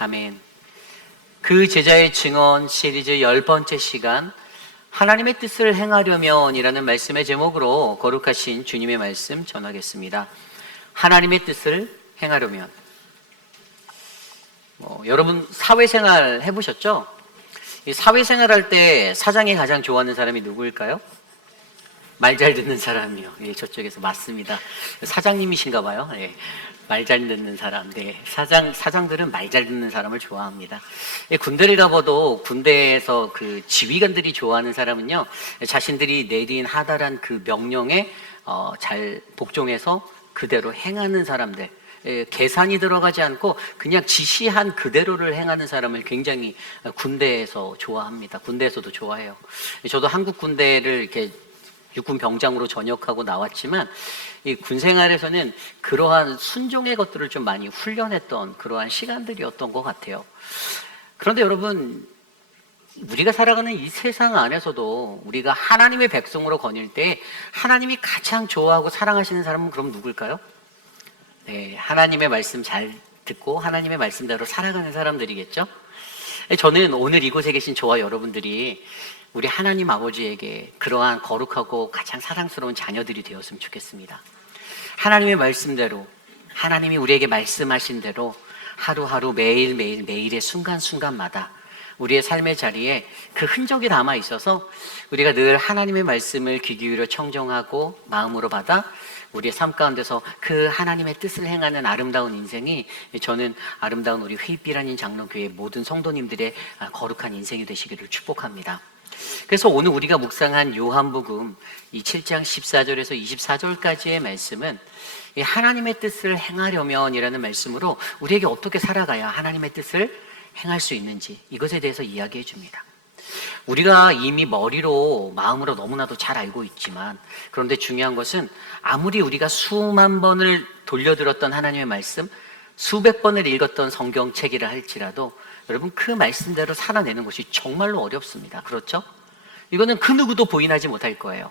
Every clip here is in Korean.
아멘. 그 제자의 증언 시리즈 10번째 시간, 하나님의 뜻을 행하려면이라는 말씀의 제목으로 거룩하신 주님의 말씀 전하겠습니다. 하나님의 뜻을 행하려면. 여러분 사회생활 해보셨죠? 이 사회생활 할 때 사장이 가장 좋아하는 사람이 누구일까요? 말 잘 듣는 사람이요. 예, 저쪽에서 맞습니다. 사장님이신가 봐요. 예, 말 잘 듣는 사람. 네, 사장들은 말 잘 듣는 사람을 좋아합니다. 예, 군대를 가봐도 군대에서 그 지휘관들이 좋아하는 사람은요, 자신들이 내린 하달한 그 명령에 잘 복종해서 그대로 행하는 사람들. 예, 계산이 들어가지 않고 그냥 지시한 그대로를 행하는 사람을 굉장히 군대에서 좋아합니다. 군대에서도 좋아해요. 저도 한국 군대를 이렇게 육군 병장으로 전역하고 나왔지만 이 군 생활에서는 그러한 순종의 것들을 좀 많이 훈련했던 그러한 시간들이었던 것 같아요. 그런데 여러분, 우리가 살아가는 이 세상 안에서도 우리가 하나님의 백성으로 거닐 때 하나님이 가장 좋아하고 사랑하시는 사람은 그럼 누굴까요? 네, 하나님의 말씀 잘 듣고 하나님의 말씀대로 살아가는 사람들이겠죠? 저는 오늘 이곳에 계신 저와 여러분들이 우리 하나님 아버지에게 그러한 거룩하고 가장 사랑스러운 자녀들이 되었으면 좋겠습니다. 하나님의 말씀대로, 하나님이 우리에게 말씀하신 대로 하루하루 매일매일 매일의 순간순간마다 우리의 삶의 자리에 그 흔적이 남아 있어서 우리가 늘 하나님의 말씀을 귀 기울여 청정하고 마음으로 받아 우리의 삶 가운데서 그 하나님의 뜻을 행하는 아름다운 인생이, 저는 아름다운 우리 회입비라는 장로교회 모든 성도님들의 거룩한 인생이 되시기를 축복합니다. 그래서 오늘 우리가 묵상한 요한복음 이 7장 14절에서 24절까지의 말씀은 이 하나님의 뜻을 행하려면이라는 말씀으로 우리에게 어떻게 살아가야 하나님의 뜻을 행할 수 있는지 이것에 대해서 이야기해 줍니다. 우리가 이미 머리로 마음으로 너무나도 잘 알고 있지만, 그런데 중요한 것은 아무리 우리가 수만 번을 돌려들었던 하나님의 말씀, 수백 번을 읽었던 성경책이라 할지라도 여러분 그 말씀대로 살아내는 것이 정말로 어렵습니다. 그렇죠? 이거는 그 누구도 부인하지 못할 거예요.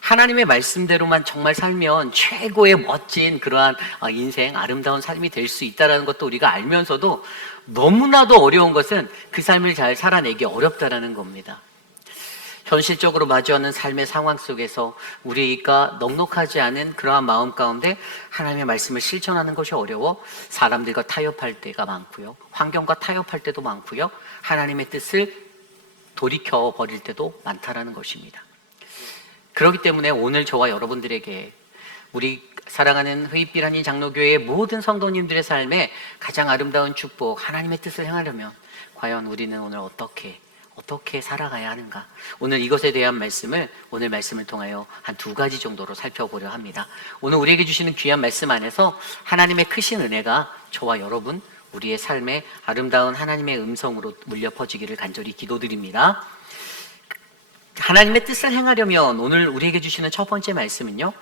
하나님의 말씀대로만 정말 살면 최고의 멋진 그러한 인생, 아름다운 삶이 될 수 있다는 것도 우리가 알면서도 너무나도 어려운 것은 그 삶을 잘 살아내기 어렵다라는 겁니다. 현실적으로 마주하는 삶의 상황 속에서 우리가 넉넉하지 않은 그러한 마음 가운데 하나님의 말씀을 실천하는 것이 어려워 사람들과 타협할 때가 많고요, 환경과 타협할 때도 많고요, 하나님의 뜻을 돌이켜 버릴 때도 많다라는 것입니다. 그렇기 때문에 오늘 저와 여러분들에게 우리 사랑하는 회입비라니 장로교회의 모든 성도님들의 삶에 가장 아름다운 축복, 하나님의 뜻을 행하려면 과연 우리는 오늘 어떻게 살아가야 하는가? 오늘 이것에 대한 말씀을 오늘 말씀을 통하여 한 2가지 정도로 살펴보려 합니다. 오늘 우리에게 주시는 귀한 말씀 안에서 하나님의 크신 은혜가 저와 여러분, 우리의 삶에 아름다운 하나님의 음성으로 울려 퍼지기를 간절히 기도드립니다. 하나님의 뜻을 행하려면 오늘 우리에게 주시는 첫 번째 말씀은요,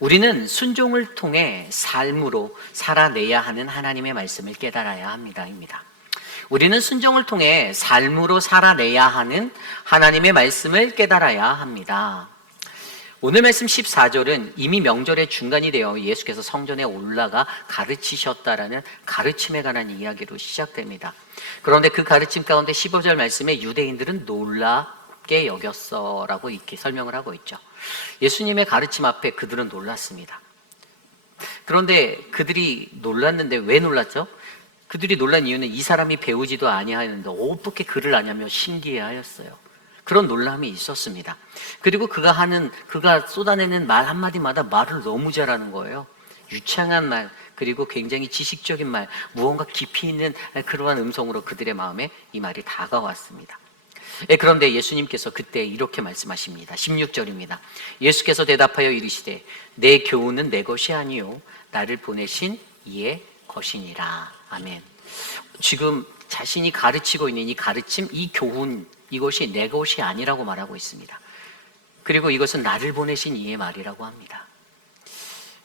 우리는 순종을 통해 삶으로 살아내야 하는 하나님의 말씀을 깨달아야 합니다. 우리는 순종을 통해 삶으로 살아내야 하는 하나님의 말씀을 깨달아야 합니다. 오늘 말씀 14절은 이미 명절의 중간이 되어 예수께서 성전에 올라가 가르치셨다라는 가르침에 관한 이야기로 시작됩니다. 그런데 그 가르침 가운데 15절 말씀에 유대인들은 놀랍게 여겼어라고 이렇게 설명을 하고 있죠. 예수님의 가르침 앞에 그들은 놀랐습니다. 그런데 그들이 놀랐는데 왜 놀랐죠? 그들이 놀란 이유는 이 사람이 배우지도 아니하였는데 어떻게 글을 아냐며 신기해하였어요. 그런 놀람이 있었습니다. 그리고 그가 쏟아내는 말 한마디마다 말을 너무 잘하는 거예요. 유창한 말, 그리고 굉장히 지식적인 말, 무언가 깊이 있는 그러한 음성으로 그들의 마음에 이 말이 다가왔습니다. 그런데 예수님께서 그때 이렇게 말씀하십니다. 16절입니다. 예수께서 대답하여 이르시되 내 교훈은 내 것이 아니요 나를 보내신 이의 것이니라. 아멘. 지금 자신이 가르치고 있는 이 가르침, 이 교훈, 이것이 내 것이 아니라고 말하고 있습니다. 그리고 이것은 나를 보내신 이의 말이라고 합니다.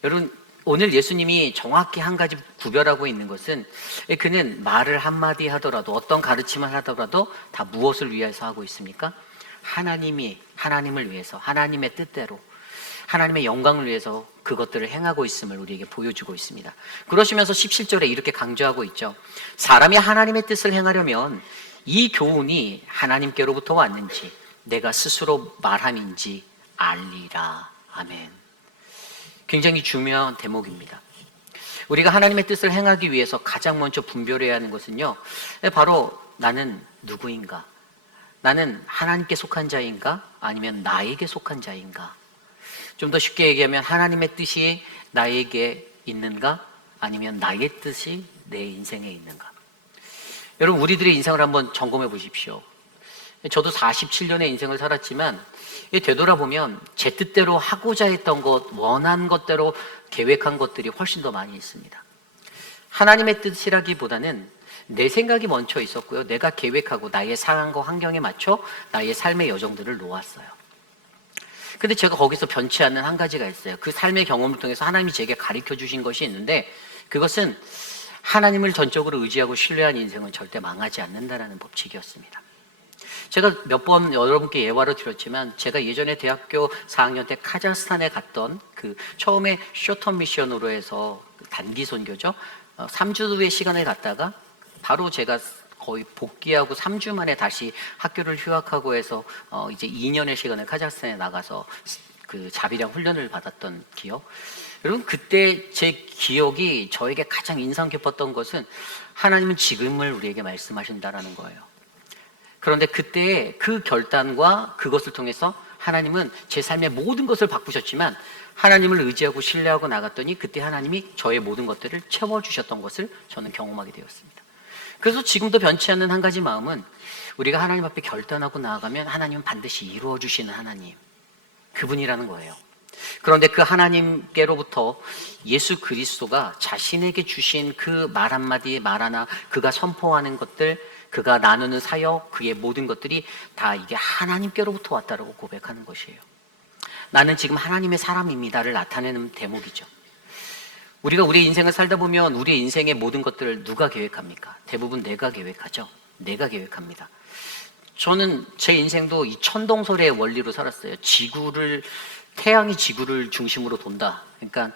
여러분, 오늘 예수님이 정확히 한 가지 구별하고 있는 것은, 그는 말을 한마디 하더라도, 어떤 가르침을 하더라도 다 무엇을 위해서 하고 있습니까? 하나님을 위해서, 하나님의 뜻대로, 하나님의 영광을 위해서 그것들을 행하고 있음을 우리에게 보여주고 있습니다. 그러시면서 17절에 이렇게 강조하고 있죠. 사람이 하나님의 뜻을 행하려면 이 교훈이 하나님께로부터 왔는지 내가 스스로 말함인지 알리라. 아멘. 굉장히 중요한 대목입니다. 우리가 하나님의 뜻을 행하기 위해서 가장 먼저 분별해야 하는 것은요, 바로 나는 누구인가? 나는 하나님께 속한 자인가? 아니면 나에게 속한 자인가? 좀 더 쉽게 얘기하면 하나님의 뜻이 나에게 있는가? 아니면 나의 뜻이 내 인생에 있는가? 여러분, 우리들의 인생을 한번 점검해 보십시오. 저도 47년의 인생을 살았지만 되돌아보면 제 뜻대로 하고자 했던 것, 원한 것대로 계획한 것들이 훨씬 더 많이 있습니다. 하나님의 뜻이라기보다는 내 생각이 먼저 있었고요. 내가 계획하고 나의 상황과 환경에 맞춰 나의 삶의 여정들을 놓았어요. 근데 제가 거기서 변치 않는 한 가지가 있어요. 그 삶의 경험을 통해서 하나님이 제게 가르쳐 주신 것이 있는데, 그것은 하나님을 전적으로 의지하고 신뢰한 인생은 절대 망하지 않는다라는 법칙이었습니다. 제가 몇 번 여러분께 예화로 드렸지만, 제가 예전에 대학교 4학년 때 카자흐스탄에 갔던 그 처음에 쇼텀 미션으로 해서 단기 선교죠. 3주의 시간을 갔다가 바로 제가 거의 복귀하고 3주 만에 다시 학교를 휴학하고 해서 이제 2년의 시간을 카자흐스탄에 나가서 그 자비랑 훈련을 받았던 기억. 여러분, 그때 제 기억이 저에게 가장 인상 깊었던 것은 하나님은 지금을 우리에게 말씀하신다라는 거예요. 그런데 그때 그 결단과 그것을 통해서 하나님은 제 삶의 모든 것을 바꾸셨지만, 하나님을 의지하고 신뢰하고 나갔더니 그때 하나님이 저의 모든 것들을 채워주셨던 것을 저는 경험하게 되었습니다. 그래서 지금도 변치 않는 한 가지 마음은, 우리가 하나님 앞에 결단하고 나아가면 하나님은 반드시 이루어주시는 하나님, 그분이라는 거예요. 그런데 그 하나님께로부터 예수 그리스도가 자신에게 주신 그 말 한마디, 말 하나, 그가 선포하는 것들, 그가 나누는 사역, 그의 모든 것들이 다 이게 하나님께로부터 왔다라고 고백하는 것이에요. 나는 지금 하나님의 사람입니다를 나타내는 대목이죠. 우리가 우리의 인생을 살다 보면 우리의 인생의 모든 것들을 누가 계획합니까? 대부분 내가 계획하죠. 내가 계획합니다. 저는 제 인생도 이 천동설의 원리로 살았어요. 태양이 지구를 중심으로 돈다. 그러니까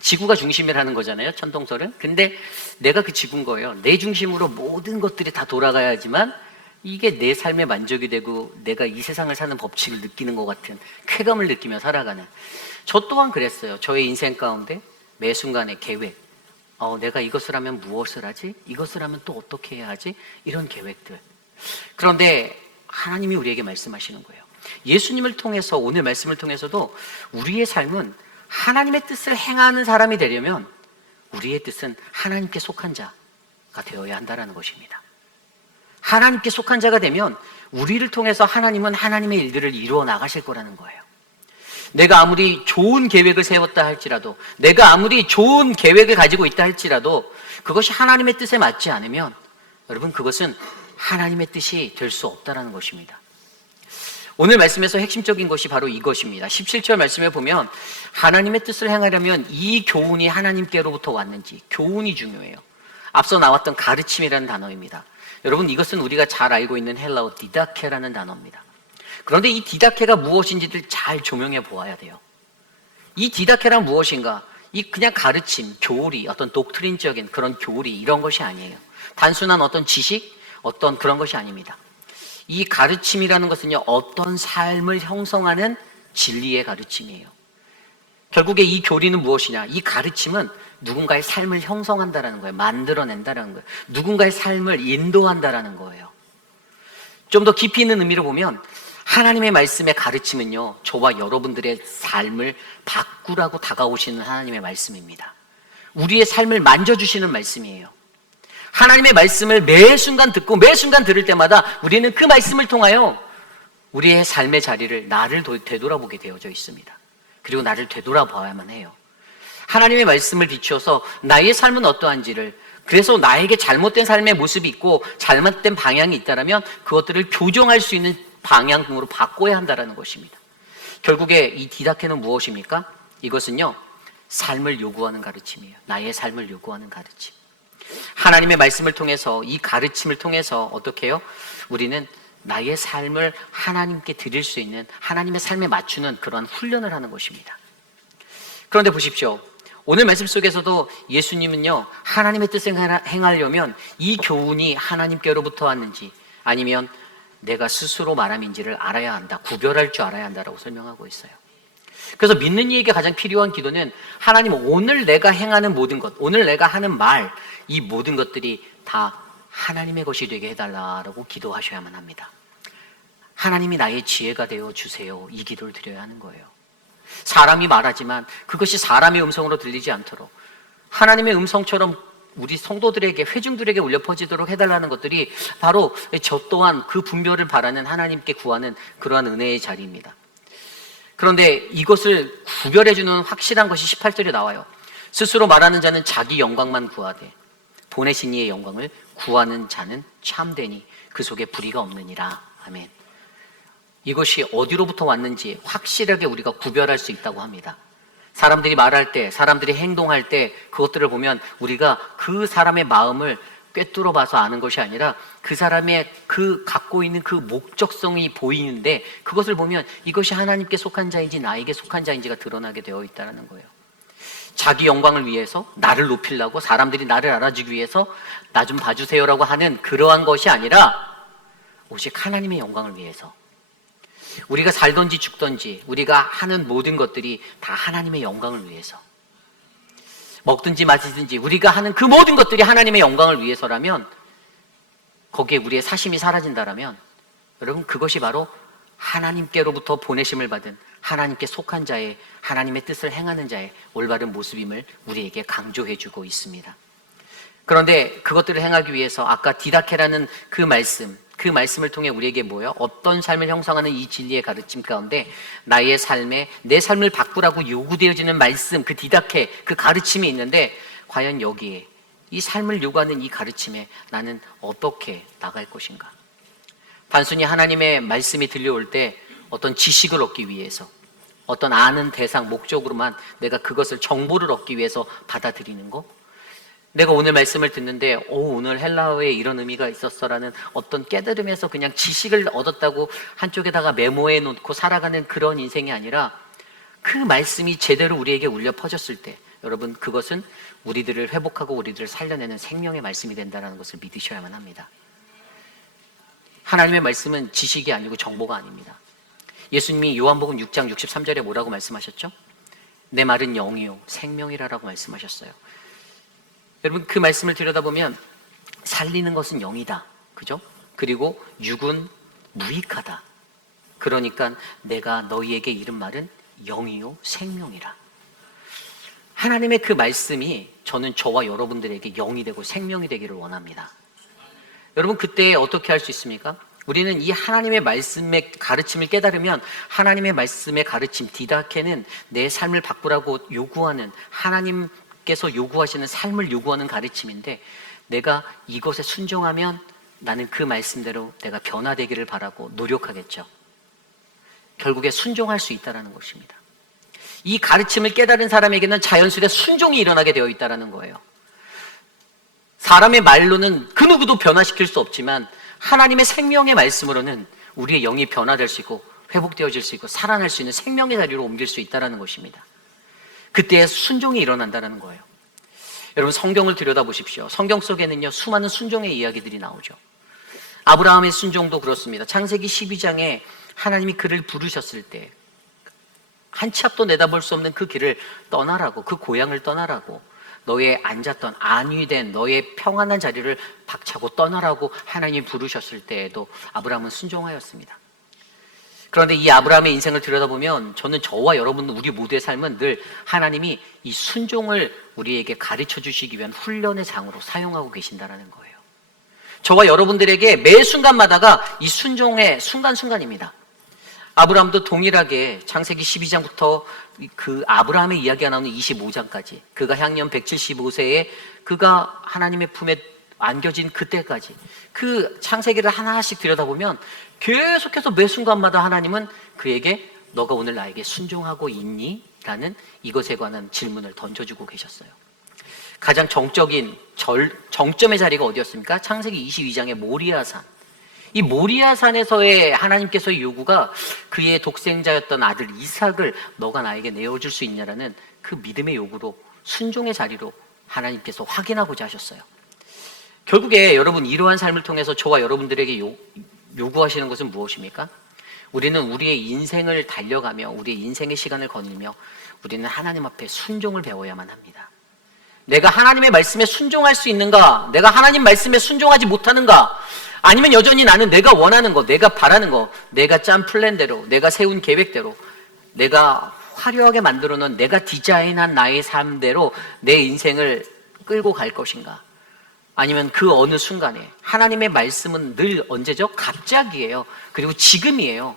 지구가 중심이라는 거잖아요, 천동설은. 근데 내가 그 지구인 거예요. 내 중심으로 모든 것들이 다 돌아가야지만 이게 내 삶에 만족이 되고 내가 이 세상을 사는 법칙을 느끼는 것 같은 쾌감을 느끼며 살아가는. 저 또한 그랬어요. 저의 인생 가운데 매 순간의 계획. 내가 이것을 하면 무엇을 하지? 이것을 하면 또 어떻게 해야 하지? 이런 계획들. 그런데 하나님이 우리에게 말씀하시는 거예요. 예수님을 통해서, 오늘 말씀을 통해서도 우리의 삶은 하나님의 뜻을 행하는 사람이 되려면 우리의 뜻은 하나님께 속한 자가 되어야 한다는 것입니다. 하나님께 속한 자가 되면 우리를 통해서 하나님은 하나님의 일들을 이루어 나가실 거라는 거예요. 내가 아무리 좋은 계획을 세웠다 할지라도, 내가 아무리 좋은 계획을 가지고 있다 할지라도 그것이 하나님의 뜻에 맞지 않으면 여러분, 그것은 하나님의 뜻이 될 수 없다는 것입니다. 오늘 말씀에서 핵심적인 것이 바로 이것입니다. 17절 말씀에 보면 하나님의 뜻을 행하려면 이 교훈이 하나님께로부터 왔는지, 교훈이 중요해요. 앞서 나왔던 가르침이라는 단어입니다. 여러분, 이것은 우리가 잘 알고 있는 헬라어 디다케라는 단어입니다. 그런데 이 디다케가 무엇인지를 잘 조명해 보아야 돼요. 이 디다케란 무엇인가? 이 그냥 가르침, 교리, 어떤 독트린적인 그런 교리, 이런 것이 아니에요. 단순한 어떤 지식, 어떤 그런 것이 아닙니다. 이 가르침이라는 것은요, 어떤 삶을 형성하는 진리의 가르침이에요. 결국에 이 교리는 무엇이냐? 이 가르침은 누군가의 삶을 형성한다라는 거예요. 만들어낸다라는 거예요. 누군가의 삶을 인도한다라는 거예요. 좀 더 깊이 있는 의미로 보면 하나님의 말씀의 가르침은요, 저와 여러분들의 삶을 바꾸라고 다가오시는 하나님의 말씀입니다. 우리의 삶을 만져주시는 말씀이에요. 하나님의 말씀을 매 순간 듣고 매 순간 들을 때마다 우리는 그 말씀을 통하여 우리의 삶의 자리를, 나를 되돌아보게 되어져 있습니다. 그리고 나를 되돌아봐야만 해요. 하나님의 말씀을 비추어서 나의 삶은 어떠한지를, 그래서 나에게 잘못된 삶의 모습이 있고 잘못된 방향이 있다면 그것들을 교정할 수 있는 방향으로 바꿔야 한다는 것입니다. 결국에 이 디다케는 무엇입니까? 이것은요, 삶을 요구하는 가르침이에요. 나의 삶을 요구하는 가르침. 하나님의 말씀을 통해서, 이 가르침을 통해서 어떻게 해요? 우리는 나의 삶을 하나님께 드릴 수 있는, 하나님의 삶에 맞추는 그러한 훈련을 하는 것입니다. 그런데 보십시오. 오늘 말씀 속에서도 예수님은요, 하나님의 뜻을 행하려면 이 교훈이 하나님께로부터 왔는지 아니면 내가 스스로 말함인지를 알아야 한다, 구별할 줄 알아야 한다라고 설명하고 있어요. 그래서 믿는 이에게 가장 필요한 기도는, 하나님, 오늘 내가 행하는 모든 것, 오늘 내가 하는 말, 이 모든 것들이 다 하나님의 것이 되게 해달라고 기도하셔야만 합니다. 하나님이 나의 지혜가 되어 주세요, 이 기도를 드려야 하는 거예요. 사람이 말하지만 그것이 사람의 음성으로 들리지 않도록 하나님의 음성처럼 우리 성도들에게, 회중들에게 울려 퍼지도록 해달라는 것들이 바로 저 또한 그 분별을 바라는, 하나님께 구하는 그러한 은혜의 자리입니다. 그런데 이것을 구별해주는 확실한 것이 18절에 나와요. 스스로 말하는 자는 자기 영광만 구하되 보내신 이의 영광을 구하는 자는 참되니 그 속에 불의가 없느니라. 아멘. 이것이 어디로부터 왔는지 확실하게 우리가 구별할 수 있다고 합니다. 사람들이 말할 때, 사람들이 행동할 때 그것들을 보면 우리가 그 사람의 마음을 꿰뚫어 봐서 아는 것이 아니라 그 사람의 그 갖고 있는 그 목적성이 보이는데, 그것을 보면 이것이 하나님께 속한 자인지 나에게 속한 자인지가 드러나게 되어 있다는 거예요. 자기 영광을 위해서, 나를 높이려고, 사람들이 나를 알아주기 위해서 나 좀 봐주세요라고 하는 그러한 것이 아니라 오직 하나님의 영광을 위해서, 우리가 살든지 죽든지 우리가 하는 모든 것들이 다 하나님의 영광을 위해서, 먹든지 마시든지 우리가 하는 그 모든 것들이 하나님의 영광을 위해서라면, 거기에 우리의 사심이 사라진다라면, 여러분, 그것이 바로 하나님께로부터 보내심을 받은, 하나님께 속한 자의, 하나님의 뜻을 행하는 자의 올바른 모습임을 우리에게 강조해주고 있습니다. 그런데 그것들을 행하기 위해서 아까 디다케라는 그 말씀을 통해 우리에게 뭐예요? 어떤 삶을 형성하는 이 진리의 가르침 가운데 나의 삶에, 내 삶을 바꾸라고 요구되어지는 말씀, 그 디다케, 그 가르침이 있는데, 과연 여기에 이 삶을 요구하는 이 가르침에 나는 어떻게 나갈 것인가? 단순히 하나님의 말씀이 들려올 때 어떤 지식을 얻기 위해서, 어떤 아는 대상, 목적으로만 내가 그것을 정보를 얻기 위해서 받아들이는 것, 내가 오늘 말씀을 듣는데 오늘 헬라어에 이런 의미가 있었어라는 어떤 깨달음에서 그냥 지식을 얻었다고 한쪽에다가 메모해 놓고 살아가는 그런 인생이 아니라, 그 말씀이 제대로 우리에게 울려 퍼졌을 때 여러분, 그것은 우리들을 회복하고 우리들을 살려내는 생명의 말씀이 된다는 것을 믿으셔야만 합니다. 하나님의 말씀은 지식이 아니고 정보가 아닙니다. 예수님이 요한복음 6장 63절에 뭐라고 말씀하셨죠? 내 말은 영이요 생명이라고 말씀하셨어요. 여러분, 그 말씀을 들여다보면 살리는 것은 영이다, 그죠? 그리고 육은 무익하다. 그러니까 내가 너희에게 이른 말은 영이요 생명이라. 하나님의 그 말씀이 저는 저와 여러분들에게 영이 되고 생명이 되기를 원합니다. 여러분, 그때 어떻게 할 수 있습니까? 우리는 이 하나님의 말씀의 가르침을 깨달으면, 하나님의 말씀의 가르침, 디다케는 내 삶을 바꾸라고 요구하는, 하나님께서 요구하시는 삶을 요구하는 가르침인데, 내가 이것에 순종하면 나는 그 말씀대로 내가 변화되기를 바라고 노력하겠죠. 결국에 순종할 수 있다는 것입니다. 이 가르침을 깨달은 사람에게는 자연스레 순종이 일어나게 되어 있다는 거예요. 사람의 말로는 그 누구도 변화시킬 수 없지만 하나님의 생명의 말씀으로는 우리의 영이 변화될 수 있고 회복되어질 수 있고 살아날 수 있는 생명의 자리로 옮길 수 있다는 것입니다. 그때 순종이 일어난다는 거예요. 여러분, 성경을 들여다보십시오. 성경 속에는요, 수많은 순종의 이야기들이 나오죠. 아브라함의 순종도 그렇습니다. 창세기 12장에 하나님이 그를 부르셨을 때 한 치 앞도 내다볼 수 없는 그 길을 떠나라고, 그 고향을 떠나라고, 너의 앉았던 안위된 너의 평안한 자리를 박차고 떠나라고 하나님이 부르셨을 때에도 아브라함은 순종하였습니다. 그런데 이 아브라함의 인생을 들여다보면 저는 저와 여러분, 우리 모두의 삶은 늘 하나님이 이 순종을 우리에게 가르쳐 주시기 위한 훈련의 장으로 사용하고 계신다는 거예요. 저와 여러분들에게 매 순간마다가 이 순종의 순간순간입니다. 아브라함도 동일하게 창세기 12장부터 그 아브라함의 이야기가 나오는 25장까지, 그가 향년 175세에 그가 하나님의 품에 안겨진 그때까지 그 창세기를 하나씩 들여다보면 계속해서 매 순간마다 하나님은 그에게 너가 오늘 나에게 순종하고 있니? 라는 이것에 관한 질문을 던져주고 계셨어요. 가장 정적인 정점의 자리가 어디였습니까? 창세기 22장의 모리아산. 이 모리아 산에서의 하나님께서의 요구가 그의 독생자였던 아들 이삭을 너가 나에게 내어줄 수 있냐라는 그 믿음의 요구로, 순종의 자리로 하나님께서 확인하고자 하셨어요. 결국에 여러분, 이러한 삶을 통해서 저와 여러분들에게 요구하시는 것은 무엇입니까? 우리는 우리의 인생을 달려가며 우리의 인생의 시간을 거닐며 우리는 하나님 앞에 순종을 배워야만 합니다. 내가 하나님의 말씀에 순종할 수 있는가? 내가 하나님 말씀에 순종하지 못하는가? 아니면 여전히 나는 내가 원하는 거, 내가 바라는 거, 내가 짠 플랜대로, 내가 세운 계획대로, 내가 화려하게 만들어 놓은, 내가 디자인한 나의 삶대로 내 인생을 끌고 갈 것인가? 아니면 그 어느 순간에 하나님의 말씀은 늘 언제죠? 갑자기예요. 그리고 지금이에요.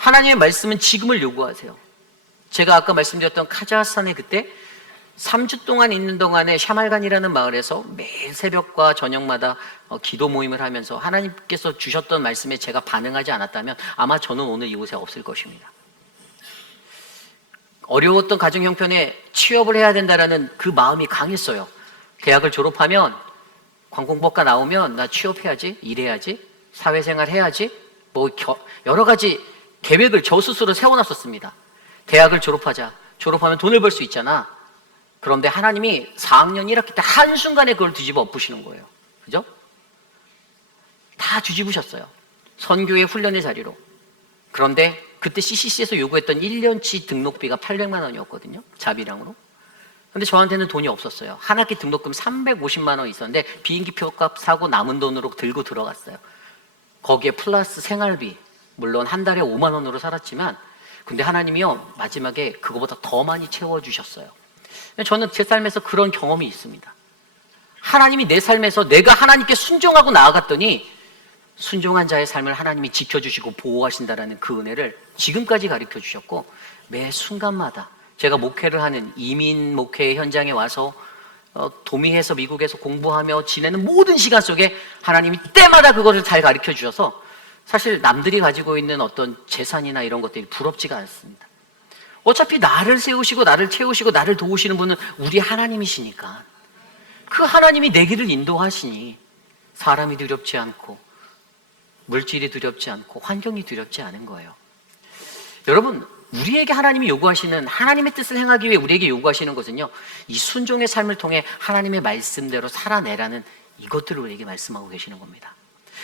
하나님의 말씀은 지금을 요구하세요. 제가 아까 말씀드렸던 카자흐스탄에 그때 3주 동안 있는 동안에 샤말간이라는 마을에서 매일 새벽과 저녁마다 기도 모임을 하면서 하나님께서 주셨던 말씀에 제가 반응하지 않았다면 아마 저는 오늘 이곳에 없을 것입니다. 어려웠던 가정 형편에 취업을 해야 된다라는 그 마음이 강했어요. 대학을 졸업하면 관공법과 나오면 나 취업해야지, 일해야지, 사회생활 해야지, 뭐 여러 가지 계획을 저 스스로 세워놨었습니다. 대학을 졸업하면 돈을 벌 수 있잖아. 그런데 하나님이 4학년 1학기 때 한순간에 그걸 뒤집어 엎으시는 거예요. 그죠? 다 뒤집으셨어요. 선교의 훈련의 자리로. 그런데 그때 CCC에서 요구했던 1년치 등록비가 800만 원이었거든요. 자비량으로. 근데 저한테는 돈이 없었어요. 한 학기 등록금 350만 원 있었는데 비행기 표값 사고 남은 돈으로 들고 들어갔어요. 거기에 플러스 생활비, 물론 한 달에 5만 원으로 살았지만, 근데 하나님이요 마지막에 그거보다 더 많이 채워주셨어요. 저는 제 삶에서 그런 경험이 있습니다. 하나님이 내 삶에서 내가 하나님께 순종하고 나아갔더니 순종한 자의 삶을 하나님이 지켜주시고 보호하신다라는 그 은혜를 지금까지 가르쳐 주셨고, 매 순간마다 제가 목회를 하는 이민 목회 현장에 와서 도미해서 미국에서 공부하며 지내는 모든 시간 속에 하나님이 때마다 그것을 잘 가르쳐 주셔서 사실 남들이 가지고 있는 어떤 재산이나 이런 것들이 부럽지가 않습니다. 어차피 나를 세우시고 나를 채우시고 나를 도우시는 분은 우리 하나님이시니까 그 하나님이 내 길을 인도하시니 사람이 두렵지 않고 물질이 두렵지 않고 환경이 두렵지 않은 거예요. 여러분, 우리에게 하나님이 요구하시는, 하나님의 뜻을 행하기 위해 우리에게 요구하시는 것은요, 이 순종의 삶을 통해 하나님의 말씀대로 살아내라는 이것들을 우리에게 말씀하고 계시는 겁니다.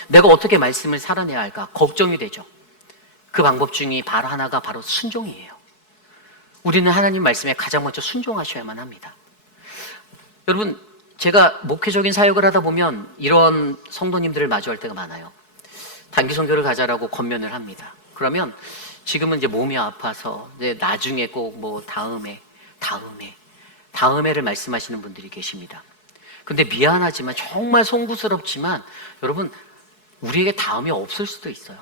내가 어떻게 말씀을 살아내야 할까 걱정이 되죠. 그 방법 중에 바로 하나가 바로 순종이에요. 우리는 하나님 말씀에 가장 먼저 순종하셔야만 합니다. 여러분, 제가 목회적인 사역을 하다 보면 이런 성도님들을 마주할 때가 많아요. 단기 선교를 가자라고 권면을 합니다. 그러면 지금은 이제 몸이 아파서 이제 나중에 꼭 뭐 다음에를 말씀하시는 분들이 계십니다. 근데 미안하지만 정말 송구스럽지만 여러분, 우리에게 다음이 없을 수도 있어요.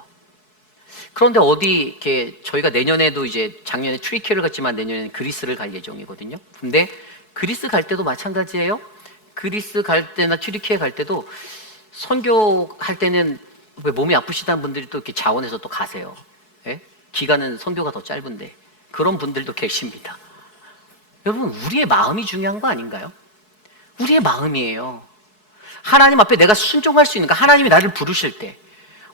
그런데 어디 이렇게 저희가 내년에도 이제 작년에 트리키를 갔지만 내년에는 그리스를 갈 예정이거든요. 근데 그리스 갈 때도 마찬가지예요. 그리스 갈 때나 튀르키예 갈 때도 선교할 때는 왜 몸이 아프시다는 분들이 또 이렇게 자원해서 또 가세요. 예? 기간은 선교가 더 짧은데 그런 분들도 계십니다. 여러분, 우리의 마음이 중요한 거 아닌가요? 우리의 마음이에요. 하나님 앞에 내가 순종할 수 있는가? 하나님이 나를 부르실 때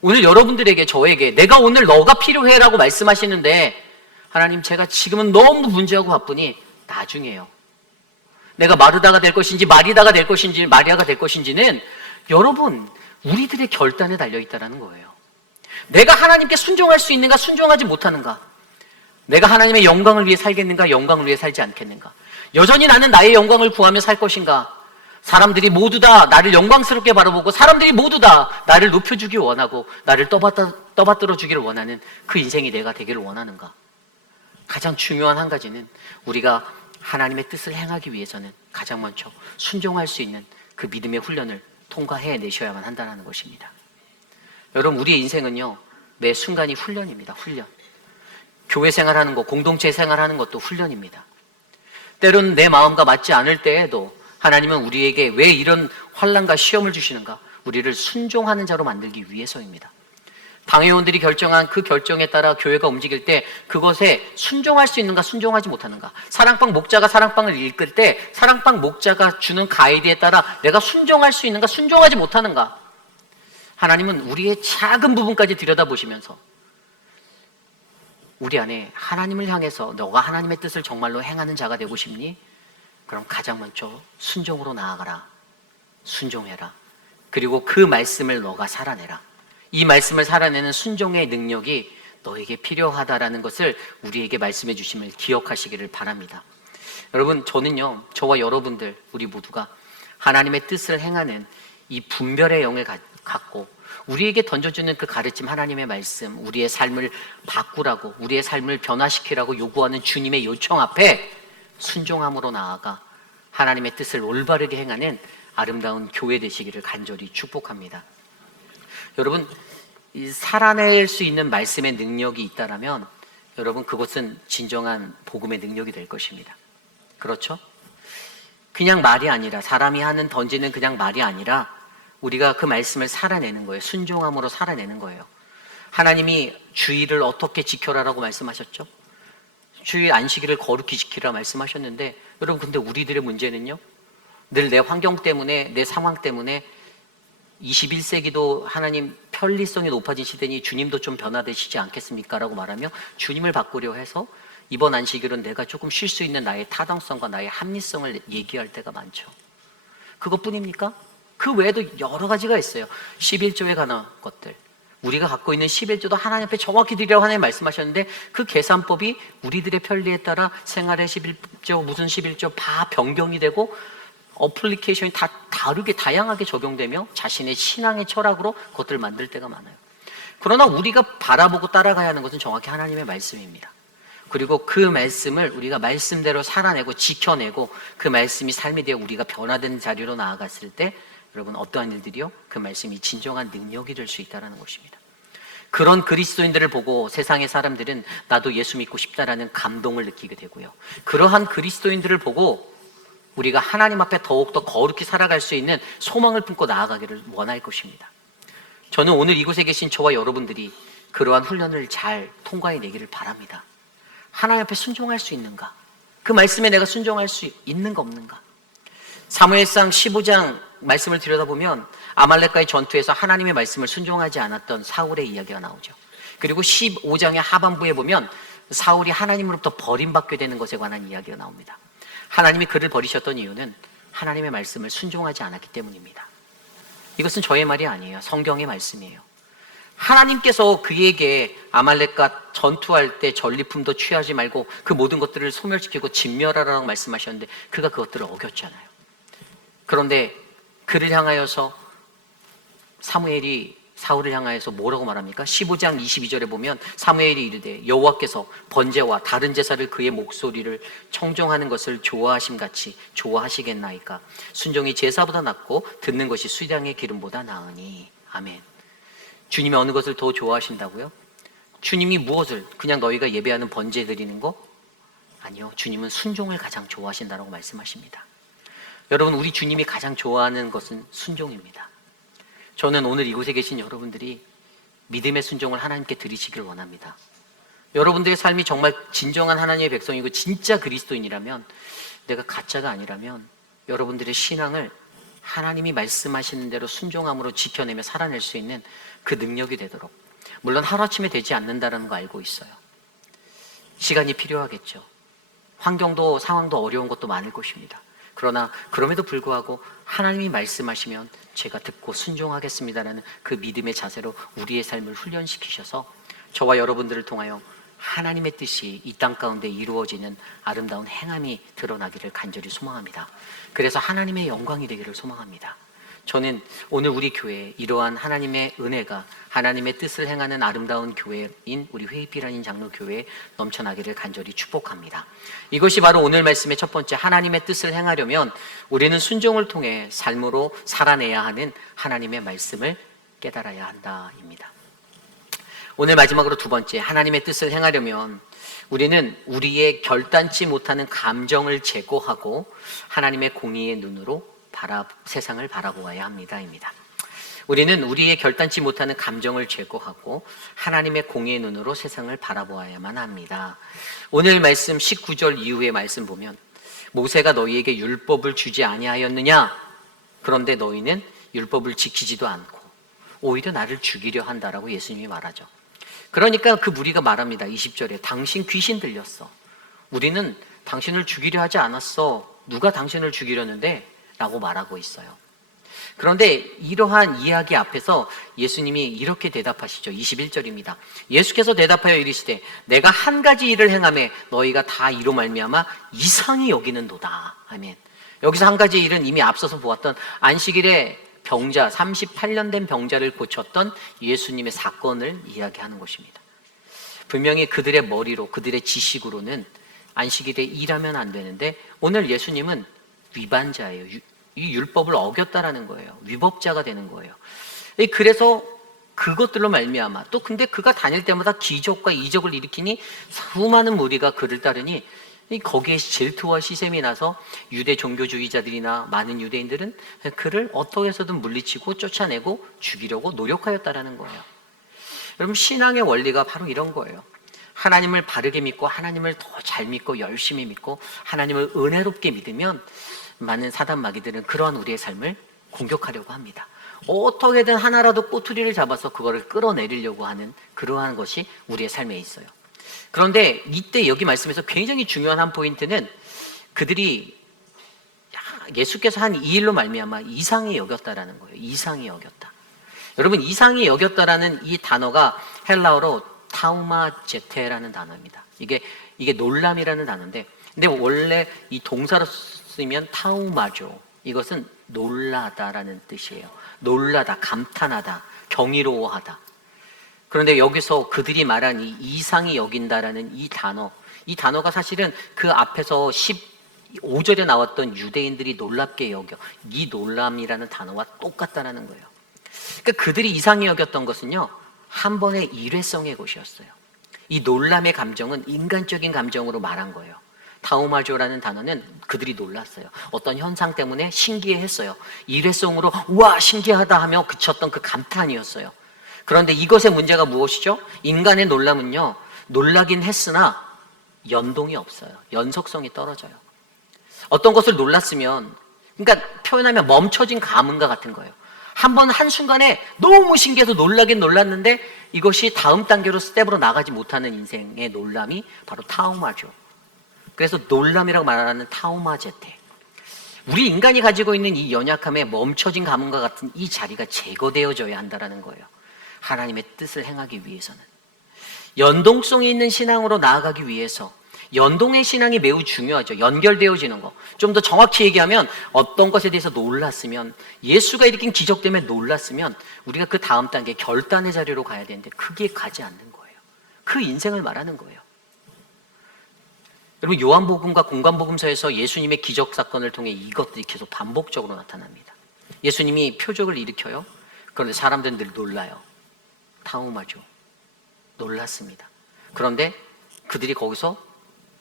오늘 여러분들에게, 저에게 내가 오늘 너가 필요해라고 말씀하시는데 하나님, 제가 지금은 너무 문제하고 바쁘니 나중에요. 내가 마르다가 될 것인지 마리다가 될 것인지 마리아가 될 것인지는 여러분, 우리들의 결단에 달려있다는 거예요. 내가 하나님께 순종할 수 있는가, 순종하지 못하는가? 내가 하나님의 영광을 위해 살겠는가, 영광을 위해 살지 않겠는가? 여전히 나는 나의 영광을 구하며 살 것인가? 사람들이 모두 다 나를 영광스럽게 바라보고 사람들이 모두 다 나를 높여주기 원하고 나를 떠받들어 주기를 원하는 그 인생이 내가 되기를 원하는가? 가장 중요한 한 가지는 우리가 하나님의 뜻을 행하기 위해서는 가장 먼저 순종할 수 있는 그 믿음의 훈련을 통과해내셔야만 한다는 것입니다. 여러분, 우리의 인생은요, 매 순간이 훈련입니다. 훈련. 교회 생활하는 것, 공동체 생활하는 것도 훈련입니다. 때로는 내 마음과 맞지 않을 때에도 하나님은 우리에게 왜 이런 환난과 시험을 주시는가? 우리를 순종하는 자로 만들기 위해서입니다. 당회원들이 결정한 그 결정에 따라 교회가 움직일 때 그것에 순종할 수 있는가, 순종하지 못하는가? 사랑방 목자가 사랑방을 이끌 때 사랑방 목자가 주는 가이드에 따라 내가 순종할 수 있는가, 순종하지 못하는가? 하나님은 우리의 작은 부분까지 들여다보시면서 우리 안에 하나님을 향해서 너가 하나님의 뜻을 정말로 행하는 자가 되고 싶니? 그럼 가장 먼저 순종으로 나아가라. 순종해라. 그리고 그 말씀을 너가 살아내라. 이 말씀을 살아내는 순종의 능력이 너에게 필요하다라는 것을 우리에게 말씀해 주심을 기억하시기를 바랍니다. 여러분, 저와 여러분들, 우리 모두가 하나님의 뜻을 행하는 이 분별의 영을 갖고 우리에게 던져주는 그 가르침, 하나님의 말씀, 우리의 삶을 바꾸라고, 우리의 삶을 변화시키라고 요구하는 주님의 요청 앞에 순종함으로 나아가 하나님의 뜻을 올바르게 행하는 아름다운 교회 되시기를 간절히 축복합니다. 여러분, 살아낼 수 있는 말씀의 능력이 있다라면 여러분, 그것은 진정한 복음의 능력이 될 것입니다. 그렇죠? 그냥 말이 아니라, 사람이 던지는 그냥 말이 아니라 우리가 그 말씀을 살아내는 거예요. 순종함으로 살아내는 거예요. 하나님이 주일을 어떻게 지켜라라고 말씀하셨죠? 주일 안식일을 거룩히 지키라 말씀하셨는데, 여러분, 근데 우리들의 문제는요, 늘 내 환경 때문에, 내 상황 때문에 21세기도 하나님 편리성이 높아진 시대니 주님도 좀 변화되시지 않겠습니까? 라고 말하며 주님을 바꾸려 해서 이번 안식일은 내가 조금 쉴 수 있는 나의 타당성과 나의 합리성을 얘기할 때가 많죠. 그것뿐입니까? 그 외에도 여러 가지가 있어요. 11조에 관한 것들, 우리가 갖고 있는 11조도 하나님 앞에 정확히 드리라고 하나님 말씀하셨는데 그 계산법이 우리들의 편리에 따라 생활의 11조, 무슨 11조 다 변경이 되고 어플리케이션이 다 다르게 다양하게 적용되며 자신의 신앙의 철학으로 그것들을 만들 때가 많아요. 그러나 우리가 바라보고 따라가야 하는 것은 정확히 하나님의 말씀입니다. 그리고 그 말씀을 우리가 말씀대로 살아내고 지켜내고 그 말씀이 삶에 대해 우리가 변화된 자리로 나아갔을 때 여러분, 어떠한 일들이요? 그 말씀이 진정한 능력이 될 수 있다는 것입니다. 그런 그리스도인들을 보고 세상의 사람들은 나도 예수 믿고 싶다라는 감동을 느끼게 되고요. 그러한 그리스도인들을 보고 우리가 하나님 앞에 더욱더 거룩히 살아갈 수 있는 소망을 품고 나아가기를 원할 것입니다. 저는 오늘 이곳에 계신 저와 여러분들이 그러한 훈련을 잘 통과해내기를 바랍니다. 하나님 앞에 순종할 수 있는가? 그 말씀에 내가 순종할 수 있는가 없는가? 사무엘상 15장 말씀을 들여다보면 아말렉과의 전투에서 하나님의 말씀을 순종하지 않았던 사울의 이야기가 나오죠. 그리고 15장의 하반부에 보면 사울이 하나님으로부터 버림받게 되는 것에 관한 이야기가 나옵니다. 하나님이 그를 버리셨던 이유는 하나님의 말씀을 순종하지 않았기 때문입니다. 이것은 저의 말이 아니에요. 성경의 말씀이에요. 하나님께서 그에게 아말렉과 전투할 때 전리품도 취하지 말고 그 모든 것들을 소멸시키고 진멸하라고 말씀하셨는데 그가 그것들을 어겼잖아요. 그런데 그를 향하여서 사무엘이 사울을 향하여서 뭐라고 말합니까? 15장 22절에 보면 사무엘이 이르되 여호와께서 번제와 다른 제사를 그의 목소리를 청종하는 것을 좋아하심같이 좋아하시겠나이까? 순종이 제사보다 낫고 듣는 것이 수량의 기름보다 나으니. 아멘. 주님이 어느 것을 더 좋아하신다고요? 주님이 무엇을, 그냥 너희가 예배하는 번제 드리는 거? 아니요. 주님은 순종을 가장 좋아하신다고 말씀하십니다. 여러분, 우리 주님이 가장 좋아하는 것은 순종입니다. 저는 오늘 이곳에 계신 여러분들이 믿음의 순종을 하나님께 드리시길 원합니다. 여러분들의 삶이 정말 진정한 하나님의 백성이고 진짜 그리스도인이라면, 내가 가짜가 아니라면 여러분들의 신앙을 하나님이 말씀하시는 대로 순종함으로 지켜내며 살아낼 수 있는 그 능력이 되도록, 물론 하루아침에 되지 않는다는 거 알고 있어요. 시간이 필요하겠죠. 환경도 상황도 어려운 것도 많을 것입니다. 그러나 그럼에도 불구하고 하나님이 말씀하시면 제가 듣고 순종하겠습니다라는 그 믿음의 자세로 우리의 삶을 훈련시키셔서 저와 여러분들을 통하여 하나님의 뜻이 이 땅 가운데 이루어지는 아름다운 행함이 드러나기를 간절히 소망합니다. 그래서 하나님의 영광이 되기를 소망합니다. 저는 오늘 우리 교회에 이러한 하나님의 은혜가 하나님의 뜻을 행하는 아름다운 교회인 우리 회의피라닌 장로교회에 넘쳐나기를 간절히 축복합니다. 이것이 바로 오늘 말씀의 첫 번째, 하나님의 뜻을 행하려면 우리는 순종을 통해 삶으로 살아내야 하는 하나님의 말씀을 깨달아야 한다입니다. 오늘 마지막으로 두 번째, 하나님의 뜻을 행하려면 우리는 우리의 결단치 못하는 감정을 제거하고 하나님의 공의의 눈으로 세상을 바라보아야 합니다입니다. 우리는 우리의 결단치 못하는 감정을 제거하고 하나님의 공의의 눈으로 세상을 바라보아야만 합니다. 오늘 말씀 19절 이후의 말씀 보면 모세가 너희에게 율법을 주지 아니하였느냐? 그런데 너희는 율법을 지키지도 않고 오히려 나를 죽이려 한다라고 예수님이 말하죠. 그러니까 그 무리가 말합니다. 20절에 당신 귀신 들렸어. 우리는 당신을 죽이려 하지 않았어. 누가 당신을 죽이려는데? 라고 말하고 있어요. 그런데 이러한 이야기 앞에서 예수님이 이렇게 대답하시죠. 21절입니다. 예수께서 대답하여 이르시되 내가 한 가지 일을 행하매 너희가 다 이로 말미암아 이상히 여기는도다. 아멘. 여기서 한 가지 일은 이미 앞서서 보았던 안식일에 병자, 38년 된 병자를 고쳤던 예수님의 사건을 이야기하는 것입니다. 분명히 그들의 머리로, 그들의 지식으로는 안식일에 일하면 안 되는데 오늘 예수님은 위반자예요. 이 율법을 어겼다라는 거예요. 위법자가 되는 거예요. 그래서 그것들로 말미암아 또 근데 그가 다닐 때마다 기적과 이적을 일으키니 수많은 무리가 그를 따르니 거기에 질투와 시샘이 나서 유대 종교주의자들이나 많은 유대인들은 그를 어떻게 해서든 물리치고 쫓아내고 죽이려고 노력하였다라는 거예요. 여러분, 신앙의 원리가 바로 이런 거예요. 하나님을 바르게 믿고 하나님을 더 잘 믿고 열심히 믿고 하나님을 은혜롭게 믿으면 많은 사단 마귀들은 그러한 우리의 삶을 공격하려고 합니다. 어떻게든 하나라도 꼬투리를 잡아서 그거를 끌어내리려고 하는 그러한 것이 우리의 삶에 있어요. 그런데 이때 여기 말씀에서 굉장히 중요한 한 포인트는 그들이 예수께서 한 이 일로 말미암아 이상히 여겼다라는 거예요. 이상히 여겼다. 여러분, 이상히 여겼다라는 이 단어가 헬라어로 타우마제테라는 단어입니다. 이게 놀람이라는 단어인데, 근데 원래 이 동사로 쓰면 타우마죠. 이것은 놀라다라는 뜻이에요. 놀라다, 감탄하다, 경이로워하다. 그런데 여기서 그들이 말한 이 이상히 여긴다라는 이 단어가 사실은 그 앞에서 15절에 나왔던 유대인들이 놀랍게 여겨, 이 놀람이라는 단어와 똑같다라는 거예요. 그러니까 그들이 이상히 여겼던 것은요, 한 번의 일회성의 것이었어요. 이 놀람의 감정은 인간적인 감정으로 말한 거예요. 타우마조라는 단어는 그들이 놀랐어요. 어떤 현상 때문에 신기해했어요. 일회성으로 와 신기하다 하며 그쳤던 그 감탄이었어요. 그런데 이것의 문제가 무엇이죠? 인간의 놀람은요, 놀라긴 했으나 연동이 없어요. 연속성이 떨어져요. 어떤 것을 놀랐으면, 그러니까 표현하면 멈춰진 가문과 같은 거예요. 한순간에 너무 신기해서 놀라긴 놀랐는데 이것이 다음 단계로 스텝으로 나가지 못하는 인생의 놀람이 바로 타우마죠. 그래서 놀람이라고 말하는 타우마제테. 우리 인간이 가지고 있는 이 연약함에 멈춰진 가문과 같은 이 자리가 제거되어져야 한다는 거예요. 하나님의 뜻을 행하기 위해서는. 연동성이 있는 신앙으로 나아가기 위해서 연동의 신앙이 매우 중요하죠. 연결되어지는 거. 좀 더 정확히 얘기하면 어떤 것에 대해서 놀랐으면, 예수가 일으킨 기적 때문에 놀랐으면 우리가 그 다음 단계 결단의 자리로 가야 되는데 그게 가지 않는 거예요. 그 인생을 말하는 거예요. 여러분, 요한복음과 공관복음서에서 예수님의 기적 사건을 통해 이것들이 계속 반복적으로 나타납니다. 예수님이 표적을 일으켜요. 그런데 사람들은 늘 놀라요. 타우마죠. 놀랐습니다. 그런데 그들이 거기서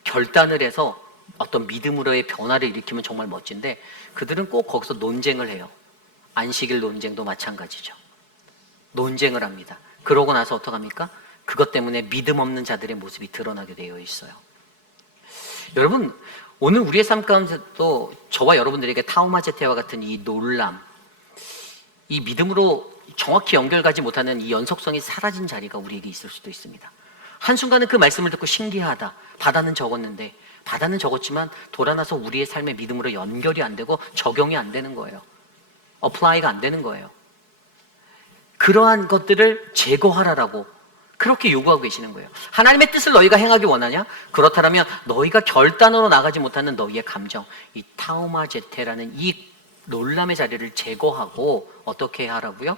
결단을 해서 어떤 믿음으로의 변화를 일으키면 정말 멋진데 그들은 꼭 거기서 논쟁을 해요. 안식일 논쟁도 마찬가지죠. 논쟁을 합니다. 그러고 나서 어떡합니까? 그것 때문에 믿음 없는 자들의 모습이 드러나게 되어 있어요. 여러분, 오늘 우리의 삶 가운데도 저와 여러분들에게 타우마제테와 같은 이 놀람, 이 믿음으로 정확히 연결가지 못하는 이 연속성이 사라진 자리가 우리에게 있을 수도 있습니다. 한순간은 그 말씀을 듣고 신기하다. 바다는 적었는데, 바다는 적었지만 돌아나서 우리의 삶의 믿음으로 연결이 안 되고 적용이 안 되는 거예요. 어플라이가 안 되는 거예요. 그러한 것들을 제거하라라고 그렇게 요구하고 계시는 거예요. 하나님의 뜻을 너희가 행하기 원하냐? 그렇다면 너희가 결단으로 나가지 못하는 너희의 감정, 이 타우마제테라는 이 놀람의 자리를 제거하고 어떻게 하라고요?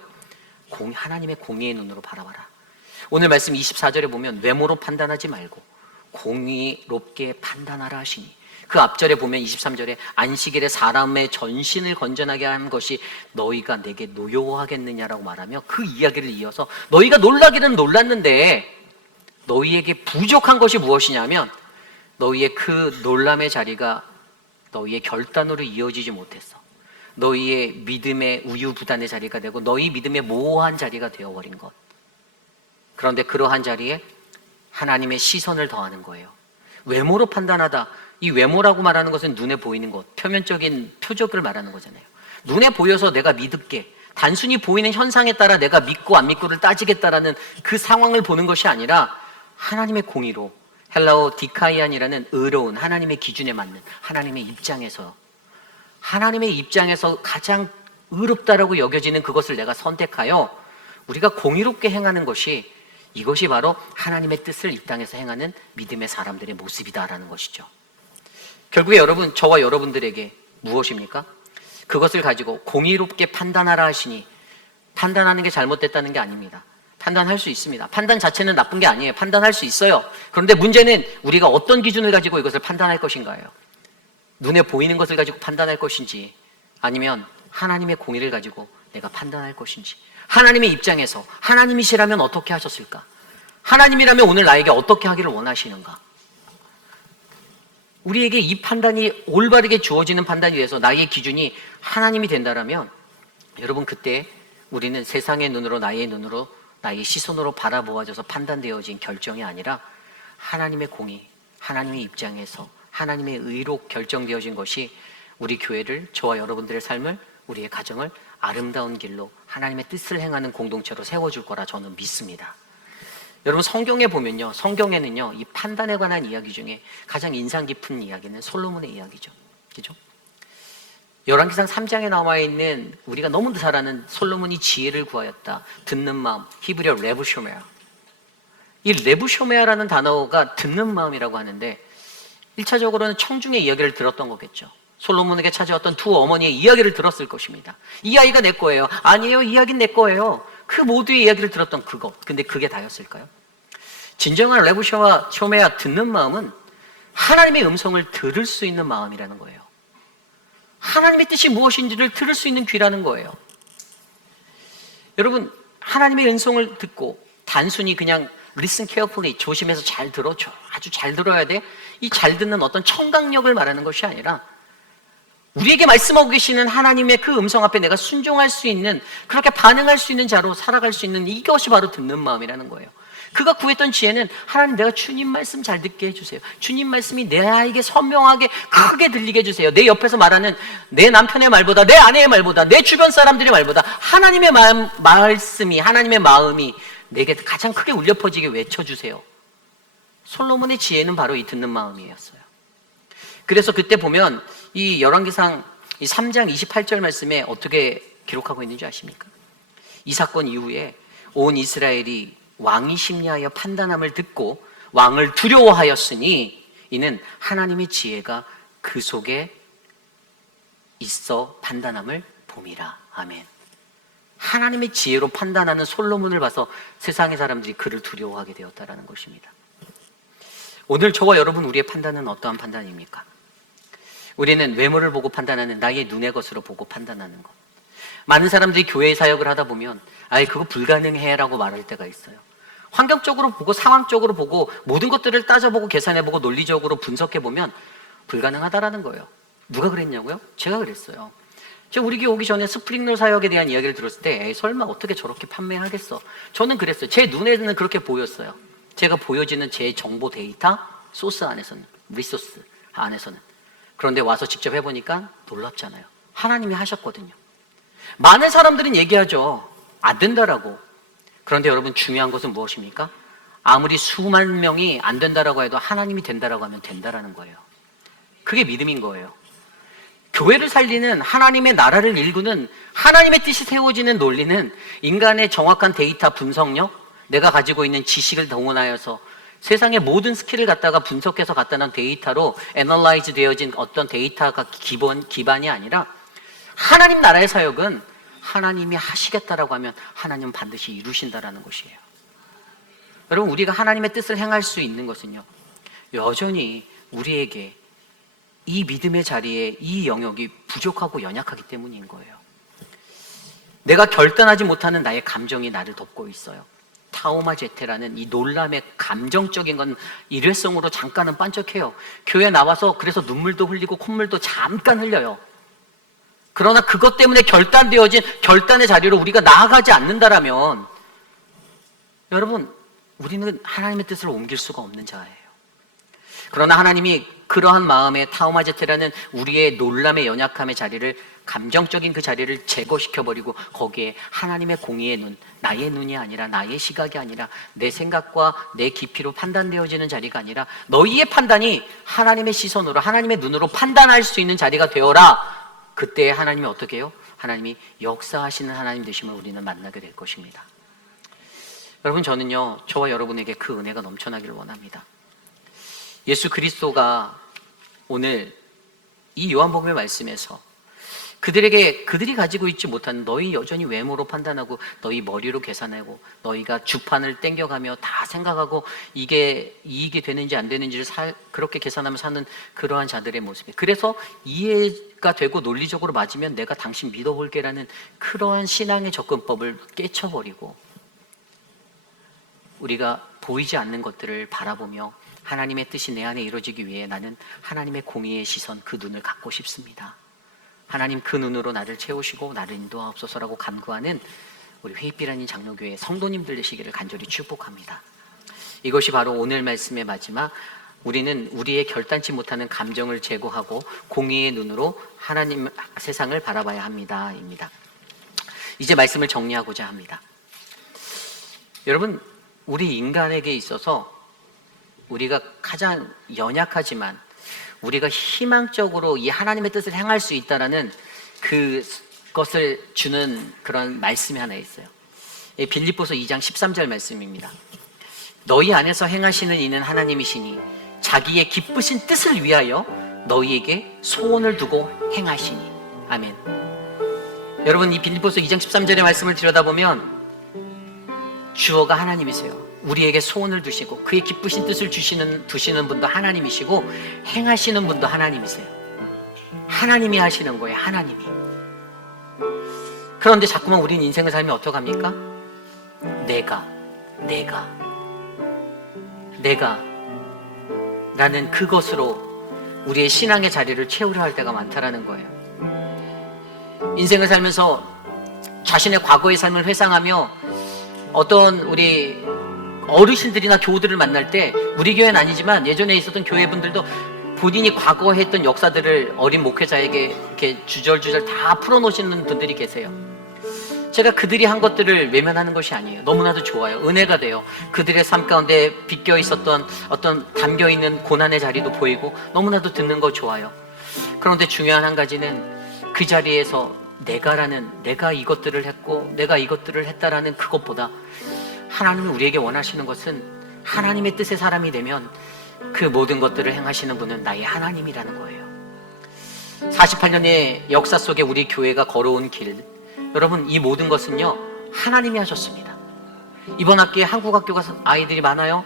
하나님의 공의의 눈으로 바라봐라. 오늘 말씀 24절에 보면 외모로 판단하지 말고 공의롭게 판단하라 하시니, 그 앞절에 보면 23절에 안식일에 사람의 전신을 건전하게 하는 것이 너희가 내게 노여워하겠느냐라고 말하며 그 이야기를 이어서 너희가 놀라기는 놀랐는데 너희에게 부족한 것이 무엇이냐면 너희의 그 놀람의 자리가 너희의 결단으로 이어지지 못했어. 너희의 믿음의 우유부단의 자리가 되고 너희 믿음의 모호한 자리가 되어버린 것. 그런데 그러한 자리에 하나님의 시선을 더하는 거예요. 외모로 판단하다. 이 외모라고 말하는 것은 눈에 보이는 것, 표면적인 표적을 말하는 거잖아요. 눈에 보여서 내가 믿을게, 단순히 보이는 현상에 따라 내가 믿고 안 믿고를 따지겠다라는 그 상황을 보는 것이 아니라 하나님의 공의로, 헬라어 디카이안이라는 의로운 하나님의 기준에 맞는 하나님의 입장에서 가장 의롭다라고 여겨지는 그것을 내가 선택하여 우리가 공의롭게 행하는 것이, 이것이 바로 하나님의 뜻을 이 땅에서 행하는 믿음의 사람들의 모습이다라는 것이죠. 결국에 여러분, 저와 여러분들에게 무엇입니까? 그것을 가지고 공의롭게 판단하라 하시니, 판단하는 게 잘못됐다는 게 아닙니다. 판단할 수 있습니다. 판단 자체는 나쁜 게 아니에요. 판단할 수 있어요. 그런데 문제는 우리가 어떤 기준을 가지고 이것을 판단할 것인가요? 눈에 보이는 것을 가지고 판단할 것인지, 아니면 하나님의 공의를 가지고 내가 판단할 것인지, 하나님의 입장에서 하나님이시라면 어떻게 하셨을까? 하나님이라면 오늘 나에게 어떻게 하기를 원하시는가? 우리에게 이 판단이 올바르게 주어지는 판단이 돼서 나의 기준이 하나님이 된다라면, 여러분, 그때 우리는 세상의 눈으로, 나의 눈으로, 나의 시선으로 바라보아져서 판단되어진 결정이 아니라 하나님의 공의, 하나님의 입장에서 하나님의 의로 결정되어진 것이 우리 교회를, 저와 여러분들의 삶을, 우리의 가정을 아름다운 길로 하나님의 뜻을 행하는 공동체로 세워줄 거라 저는 믿습니다. 여러분, 성경에 보면요, 성경에는요, 이 판단에 관한 이야기 중에 가장 인상 깊은 이야기는 솔로몬의 이야기죠. 그죠? 열왕기상 3장에 나와 있는 우리가 너무도 잘 아는 솔로몬이 지혜를 구하였다, 듣는 마음, 히브리어 레부쇼메아. 이 레부쇼메아라는 단어가 듣는 마음이라고 하는데, 1차적으로는 청중의 이야기를 들었던 거겠죠. 솔로몬에게 찾아왔던 두 어머니의 이야기를 들었을 것입니다. 이 아이가 내 거예요. 아니에요, 이 아기는 내 거예요. 그 모두의 이야기를 들었던 그것. 근데 그게 다였을까요? 진정한 레부쇼메아, 듣는 마음은 하나님의 음성을 들을 수 있는 마음이라는 거예요. 하나님의 뜻이 무엇인지를 들을 수 있는 귀라는 거예요. 여러분, 하나님의 음성을 듣고 단순히 그냥 listen carefully, 조심해서 잘 들어, 아주 잘 들어야 돼, 이 잘 듣는 어떤 청각력을 말하는 것이 아니라 우리에게 말씀하고 계시는 하나님의 그 음성 앞에 내가 순종할 수 있는, 그렇게 반응할 수 있는 자로 살아갈 수 있는, 이것이 바로 듣는 마음이라는 거예요. 그가 구했던 지혜는, 하나님, 내가 주님 말씀 잘 듣게 해주세요. 주님 말씀이 내 아이에게 선명하게 크게 들리게 해주세요. 내 옆에서 말하는 내 남편의 말보다, 내 아내의 말보다, 내 주변 사람들의 말보다 하나님의 말씀이, 하나님의 마음이 내게 가장 크게 울려 퍼지게 외쳐주세요. 솔로몬의 지혜는 바로 이 듣는 마음이었어요. 그래서 그때 보면 이 열왕기상 3장 28절 말씀에 어떻게 기록하고 있는지 아십니까? 이 사건 이후에 온 이스라엘이 왕이 심리하여 판단함을 듣고 왕을 두려워하였으니 이는 하나님의 지혜가 그 속에 있어 판단함을 봄이라. 아멘. 하나님의 지혜로 판단하는 솔로몬을 봐서 세상의 사람들이 그를 두려워하게 되었다는 것입니다. 오늘 저와 여러분, 우리의 판단은 어떠한 판단입니까? 우리는 외모를 보고 판단하는, 나의 눈의 것으로 보고 판단하는 것. 많은 사람들이 교회 사역을 하다 보면 아이, 그거 불가능해 라고 말할 때가 있어요. 환경적으로 보고 상황적으로 보고 모든 것들을 따져보고 계산해보고 논리적으로 분석해보면 불가능하다라는 거예요. 누가 그랬냐고요? 제가 그랬어요. 제가 우리 교회 오기 전에 스프링롤 사역에 대한 이야기를 들었을 때, 에이, 설마 어떻게 저렇게 판매하겠어? 저는 그랬어요. 제 눈에는 그렇게 보였어요. 제가 보여지는 제 정보 데이터 소스 안에서는, 리소스 안에서는. 그런데 와서 직접 해보니까 놀랍잖아요. 하나님이 하셨거든요. 많은 사람들은 얘기하죠. 안 된다라고. 그런데 여러분, 중요한 것은 무엇입니까? 아무리 수만 명이 안 된다라고 해도 하나님이 된다라고 하면 된다라는 거예요. 그게 믿음인 거예요. 교회를 살리는, 하나님의 나라를 일구는, 하나님의 뜻이 세워지는 논리는 인간의 정확한 데이터 분석력, 내가 가지고 있는 지식을 동원하여서 세상의 모든 스킬을 갖다가 분석해서 갖다 놓은 데이터로 애널라이즈 되어진 어떤 데이터가 기반이 아니라, 하나님 나라의 사역은 하나님이 하시겠다라고 하면 하나님은 반드시 이루신다라는 것이에요. 여러분, 우리가 하나님의 뜻을 행할 수 있는 것은요, 여전히 우리에게 이 믿음의 자리에 이 영역이 부족하고 연약하기 때문인 거예요. 내가 결단하지 못하는 나의 감정이 나를 덮고 있어요. 타오마제테라는 이 놀람의 감정적인 건 일회성으로 잠깐은 반짝해요. 교회 나와서 그래서 눈물도 흘리고 콧물도 잠깐 흘려요. 그러나 그것 때문에 결단되어진 결단의 자리로 우리가 나아가지 않는다라면, 여러분, 우리는 하나님의 뜻을 옮길 수가 없는 자예요. 그러나 하나님이 그러한 마음의 타우마제테라는 우리의 놀람의 연약함의 자리를, 감정적인 그 자리를 제거시켜버리고 거기에 하나님의 공의의 눈, 나의 눈이 아니라, 나의 시각이 아니라, 내 생각과 내 깊이로 판단되어지는 자리가 아니라 너희의 판단이 하나님의 시선으로, 하나님의 눈으로 판단할 수 있는 자리가 되어라. 그때 하나님이 어떻게 해요? 하나님이 역사하시는 하나님 되심을 우리는 만나게 될 것입니다. 여러분, 저는요, 저와 여러분에게 그 은혜가 넘쳐나기를 원합니다. 예수 그리스도가 오늘 이 요한복음의 말씀에서 그들이 가지고 있지 못한, 너희 여전히 외모로 판단하고 너희 머리로 계산하고 너희가 주판을 땡겨가며 다 생각하고 이게 이익이 되는지 안 되는지를 그렇게 계산하며 사는 그러한 자들의 모습이, 그래서 이해가 되고 논리적으로 맞으면 내가 당신 믿어볼게라는 그러한 신앙의 접근법을 깨쳐버리고 우리가 보이지 않는 것들을 바라보며 하나님의 뜻이 내 안에 이루어지기 위해 나는 하나님의 공의의 시선, 그 눈을 갖고 싶습니다. 하나님 그 눈으로 나를 채우시고 나를 인도하옵소서라고 간구하는 우리 회의빛 아닌 장로교회 성도님들 되시기를 간절히 축복합니다. 이것이 바로 오늘 말씀의 마지막, 우리는 우리의 결단치 못하는 감정을 제거하고 공의의 눈으로 하나님 세상을 바라봐야 합니다. 입니다. 이제 말씀을 정리하고자 합니다. 여러분, 우리 인간에게 있어서 우리가 가장 연약하지만 우리가 희망적으로 이 하나님의 뜻을 행할 수 있다라는 그것을 주는 그런 말씀이 하나 있어요. 빌립보서 2장 13절 말씀입니다. 너희 안에서 행하시는 이는 하나님이시니 자기의 기쁘신 뜻을 위하여 너희에게 소원을 두고 행하시니. 아멘. 여러분, 이 빌립보서 2장 13절의 말씀을 들여다보면 주어가 하나님이세요. 우리에게 소원을 두시고 그의 기쁘신 뜻을 두시는 분도 하나님이시고 행하시는 분도 하나님이세요. 하나님이 하시는 거예요. 하나님이. 그런데 자꾸만 우린 인생을 살면 어떡합니까? 내가 라는 그것으로 우리의 신앙의 자리를 채우려 할 때가 많다라는 거예요. 인생을 살면서 자신의 과거의 삶을 회상하며 어떤 우리 어르신들이나 교우들을 만날 때, 우리 교회는 아니지만 예전에 있었던 교회분들도 본인이 과거에 했던 역사들을 어린 목회자에게 이렇게 주절주절 다 풀어놓으시는 분들이 계세요. 제가 그들이 한 것들을 외면하는 것이 아니에요. 너무나도 좋아요. 은혜가 돼요. 그들의 삶 가운데 빗겨 있었던 어떤 담겨 있는 고난의 자리도 보이고 너무나도 듣는 거 좋아요. 그런데 중요한 한 가지는 그 자리에서 내가 이것들을 했고 내가 이것들을 했다라는 그것보다 하나님이 우리에게 원하시는 것은 하나님의 뜻의 사람이 되면 그 모든 것들을 행하시는 분은 나의 하나님이라는 거예요. 48년의 역사 속에 우리 교회가 걸어온 길, 여러분, 이 모든 것은요 하나님이 하셨습니다. 이번 학기에 한국학교가 아이들이 많아요.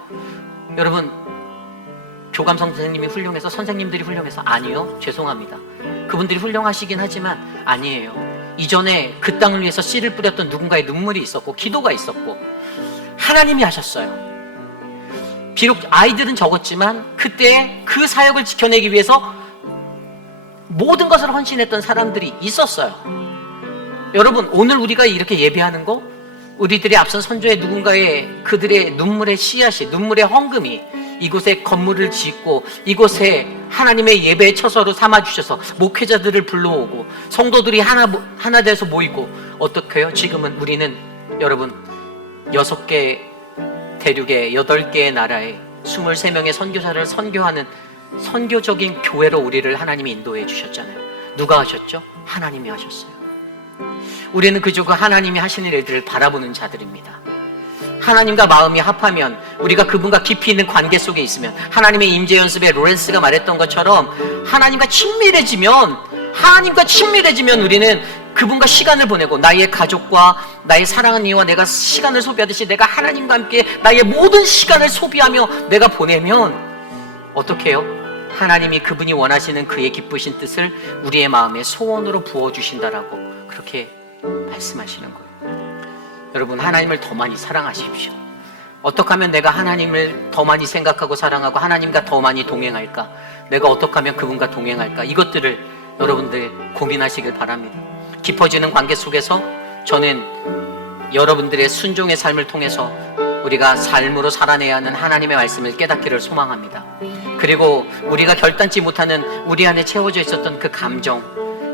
여러분, 교감 선생님이 훌륭해서, 선생님들이 훌륭해서? 아니요, 죄송합니다. 그분들이 훌륭하시긴 하지만 아니에요. 이전에 그 땅을 위해서 씨를 뿌렸던 누군가의 눈물이 있었고 기도가 있었고 하나님이 하셨어요. 비록 아이들은 적었지만 그때 그 사역을 지켜내기 위해서 모든 것을 헌신했던 사람들이 있었어요. 여러분, 오늘 우리가 이렇게 예배하는 거, 우리들의 앞선 선조의 누군가의 그들의 눈물의 씨앗이, 눈물의 헌금이 이곳에 건물을 짓고 이곳에 하나님의 예배의 처소로 삼아주셔서 목회자들을 불러오고 성도들이 하나 돼서 모이고, 어떻게 해요? 지금은 우리는 여러분 6개 대륙의 8개의 나라에 23명의 선교사를 선교하는 선교적인 교회로 우리를 하나님이 인도해 주셨잖아요. 누가 하셨죠? 하나님이 하셨어요. 우리는 그저 그 하나님이 하시는 일들을 바라보는 자들입니다. 하나님과 마음이 합하면, 우리가 그분과 깊이 있는 관계 속에 있으면, 하나님의 임재 연습에 로렌스가 말했던 것처럼 하나님과 친밀해지면 우리는 그분과 시간을 보내고, 나의 가족과 나의 사랑하는 이와 내가 시간을 소비하듯이 내가 하나님과 함께 나의 모든 시간을 소비하며 내가 보내면 어떻게 해요? 하나님이 그분이 원하시는 그의 기쁘신 뜻을 우리의 마음에 소원으로 부어주신다라고 그렇게 말씀하시는 거예요. 여러분, 하나님을 더 많이 사랑하십시오. 어떻게 하면 내가 하나님을 더 많이 생각하고 사랑하고 하나님과 더 많이 동행할까? 내가 어떻게 하면 그분과 동행할까? 이것들을 여러분들 고민하시길 바랍니다. 깊어지는 관계 속에서 저는 여러분들의 순종의 삶을 통해서 우리가 삶으로 살아내야 하는 하나님의 말씀을 깨닫기를 소망합니다. 그리고 우리가 결단치 못하는 우리 안에 채워져 있었던 그 감정,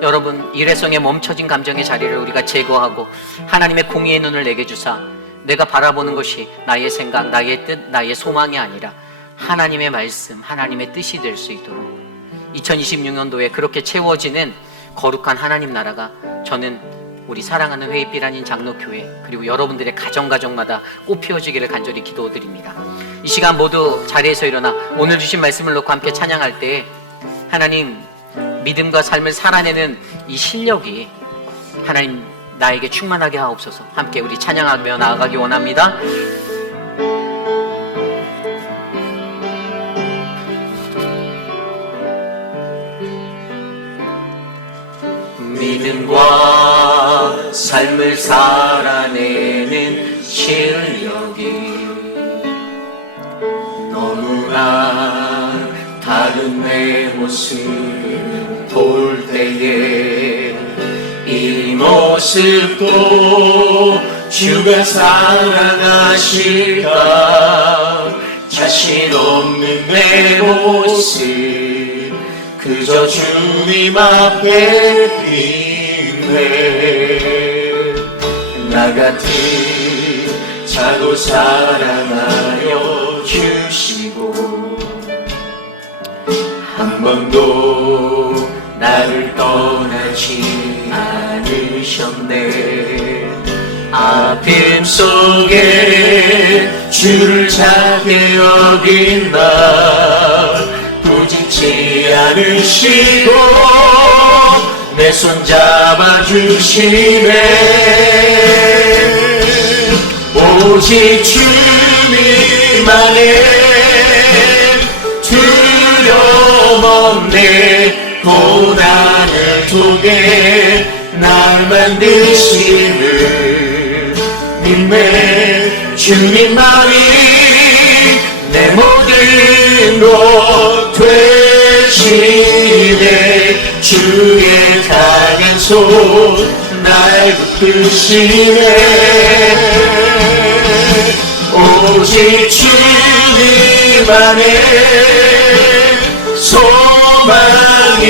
여러분 일회성에 멈춰진 감정의 자리를 우리가 제거하고 하나님의 공의의 눈을 내게 주사 내가 바라보는 것이 나의 생각, 나의 뜻, 나의 소망이 아니라 하나님의 말씀, 하나님의 뜻이 될 수 있도록 2026년도에 그렇게 채워지는 거룩한 하나님 나라가 저는 우리 사랑하는 회의빛 아닌 장로교회 그리고 여러분들의 가정마다 꽃 피워지기를 간절히 기도드립니다. 이 시간 모두 자리에서 일어나 오늘 주신 말씀을 놓고 함께 찬양할 때 하나님 믿음과 삶을 살아내는 이 실력이 하나님 나에게 충만하게 하옵소서. 함께 우리 찬양하며 나아가기 원합니다. 믿음과 삶을 살아내는 실력이 너무나 다른 내 모습을 볼 때에 이 모습도 주가 사랑하실까 자신 없는 내 모습 그저 주님 앞에 있네. 나 같은 자도 사랑하여 주시고 한 번도 나를 떠나지 않으셨네. 아픔 속에 주를 작게 여긴 나 부진치 않으시고 내 손 잡아주시네. 오직 주님만의 두려움 없네. 고난을 통해 날 만드시는 님의 주님만이 내 모든 것 되시네. 주의 강한 손 날 붙드시네. 오직 주님만의 소망이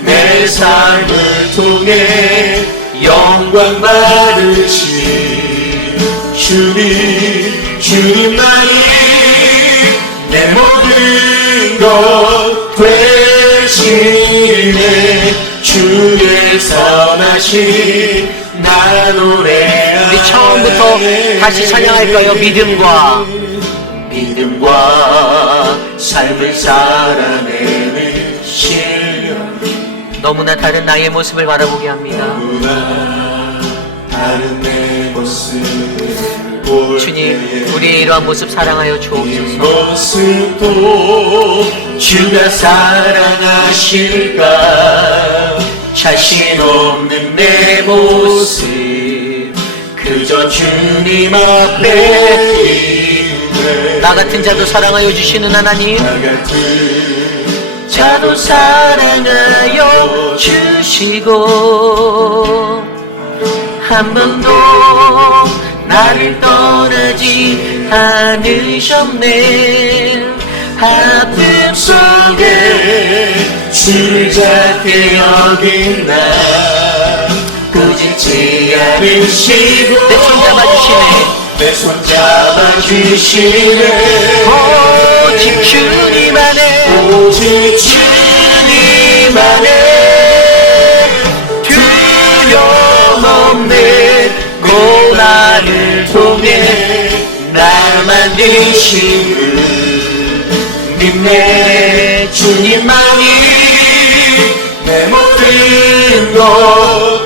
내 삶을 통해 영광 받으신 주님만이 내 모든 것 되시네. 주의 선하신 나 노래하네. 우리 처음부터 다시 찬양할까요? 믿음과 삶을 살아내는 실력 너무나 다른 나의 모습을 바라보게 합니다. 너무나 다른 내 모습을 주님 우리의 이러한 모습 사랑하여 주옵소서. 모습도 주가 사랑하실까 자신 없는 내 모습 그저 주님 앞에 있네. 나 같은 자도 사랑하여 주시는 하나님 나 같은 자도 사랑하여 주시고 한 번도 나를 떠나지 않으셨네. 아픔 속에 주를 작게 여긴 나 부진치 않으시고 내 손 잡아주시네. 내 손 잡아주시네. 오직 주님 안에 오직 주님 안에 두려움 없네. 고난을 통해 날 만드신 내 주님만이 내 모든 것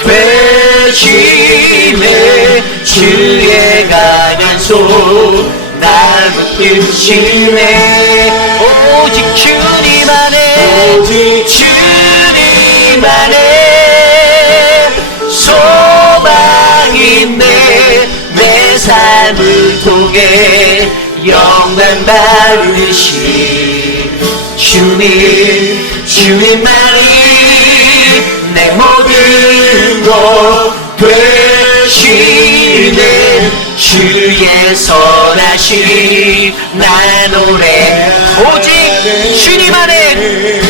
되시네. 주의 강한 손 날 붙드시네. 오직 주님 안에 오직 주님 안에 소망이 있네. 내 삶을 통해 영광 받으신 주님만이 내 모든 것 되시네. 주의 선하심 나 노래 오직 주님 안에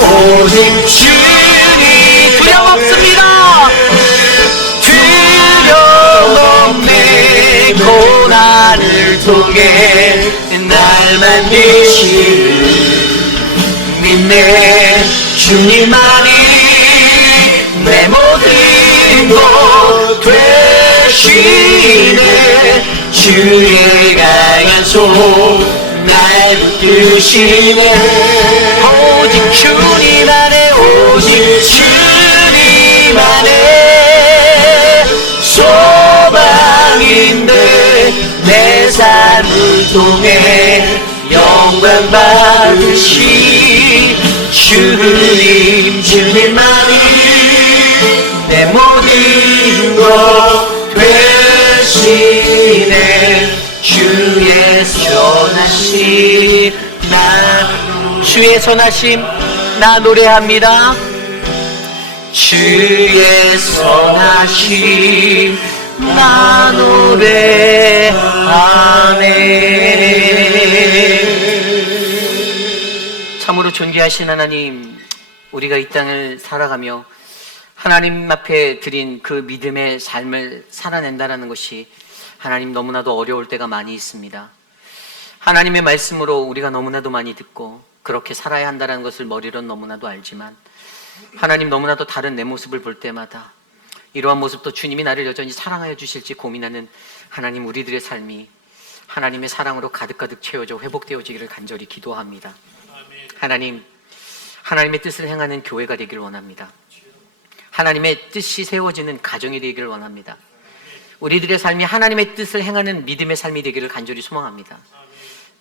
오직 주님 두려움 없습니다. 두려움 없네 고난을 통해 날 만드시는 믿네 주님만이 내 모든 것 되시네 주의 강한 손 날 붙드시네 오직 주님 안에 오직 주님 안에 소망인데 내 삶을 통해 영광 받으시 주님만이 내 모든 것 되시네 주의 선하심 주의 선하심 나 노래합니다. 주의 선하심 나 노래하네. 참으로 존귀하신 하나님, 우리가 이 땅을 살아가며 하나님 앞에 드린 그 믿음의 삶을 살아낸다는 것이 하나님 너무나도 어려울 때가 많이 있습니다. 하나님의 말씀으로 우리가 너무나도 많이 듣고 그렇게 살아야 한다는 것을 머리로는 너무나도 알지만 하나님 너무나도 다른 내 모습을 볼 때마다 이러한 모습도 주님이 나를 여전히 사랑하여 주실지 고민하는 하나님 우리들의 삶이 하나님의 사랑으로 가득가득 채워져 회복되어지기를 간절히 기도합니다. 하나님, 하나님의 뜻을 행하는 교회가 되기를 원합니다. 하나님의 뜻이 세워지는 가정이 되기를 원합니다. 우리들의 삶이 하나님의 뜻을 행하는 믿음의 삶이 되기를 간절히 소망합니다.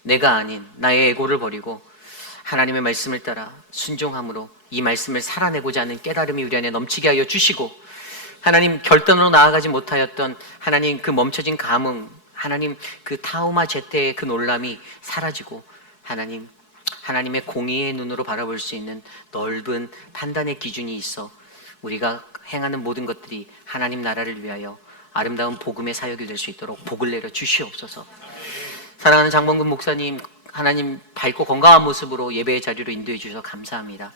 내가 아닌 나의 에고를 버리고 하나님의 말씀을 따라 순종함으로 이 말씀을 살아내고자 하는 깨달음이 우리 안에 넘치게 하여 주시고 하나님 결단으로 나아가지 못하였던 하나님 그 멈춰진 감흥, 하나님 그 타우마 제때의 그 놀람이 사라지고 하나님, 하나님의 공의의 눈으로 바라볼 수 있는 넓은 판단의 기준이 있어 우리가 행하는 모든 것들이 하나님 나라를 위하여 아름다운 복음의 사역이 될 수 있도록 복을 내려 주시옵소서. 사랑하는 장범근 목사님, 하나님 밝고 건강한 모습으로 예배의 자리로 인도해 주셔서 감사합니다.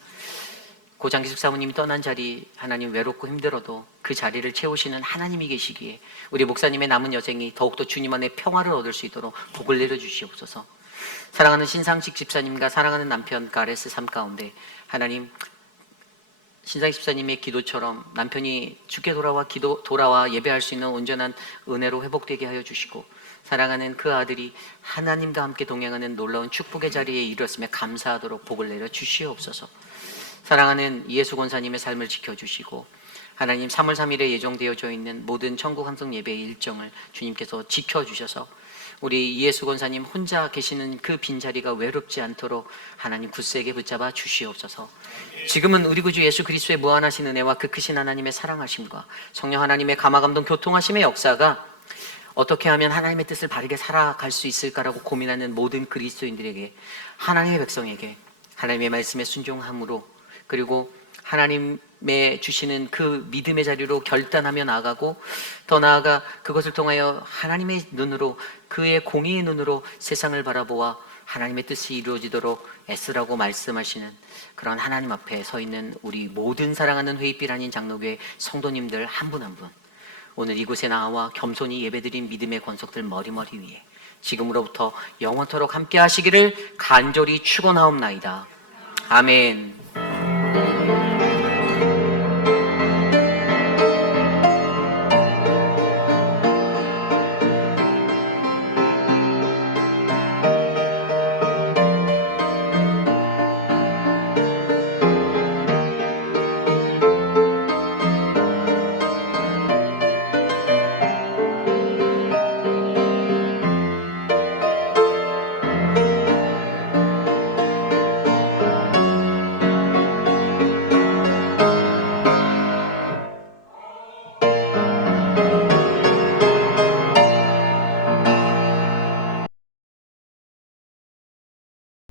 고장기숙 사모님이 떠난 자리, 하나님 외롭고 힘들어도 그 자리를 채우시는 하나님이 계시기에 우리 목사님의 남은 여생이 더욱더 주님 안에 평화를 얻을 수 있도록 복을 내려 주시옵소서. 사랑하는 신상식 집사님과 사랑하는 남편 가레스 삶 가운데 하나님, 신상식 집사님의 기도처럼 남편이 주께 돌아와 예배할 수 있는 온전한 은혜로 회복되게 하여 주시고 사랑하는 그 아들이 하나님과 함께 동행하는 놀라운 축복의 자리에 이르렀음에 감사하도록 복을 내려 주시옵소서. 사랑하는 이예수 권사님의 삶을 지켜주시고 하나님 3월 3일에 예정되어져 있는 모든 천국 함성 예배의 일정을 주님께서 지켜주셔서 우리 이예수 권사님 혼자 계시는 그 빈자리가 외롭지 않도록 하나님 굳세게 붙잡아 주시옵소서. 지금은 우리 구주 예수 그리스도의 무한하신 은혜와 그 크신 하나님의 사랑하심과 성령 하나님의 감화감동 교통하심의 역사가 어떻게 하면 하나님의 뜻을 바르게 살아갈 수 있을까라고 고민하는 모든 그리스도인들에게, 하나님의 백성에게 하나님의 말씀에 순종함으로, 그리고 하나님의 주시는 그 믿음의 자리로 결단하며 나아가고 더 나아가 그것을 통하여 하나님의 눈으로, 그의 공의의 눈으로 세상을 바라보아 하나님의 뜻이 이루어지도록 애쓰라고 말씀하시는 그런 하나님 앞에 서 있는 우리 모든 사랑하는 회의빛 아닌 장로교회 성도님들 한 분 한 분, 오늘 이곳에 나와 겸손히 예배드린 믿음의 권속들 머리머리 위에 지금으로부터 영원토록 함께 하시기를 간절히 축원하옵나이다. 아멘.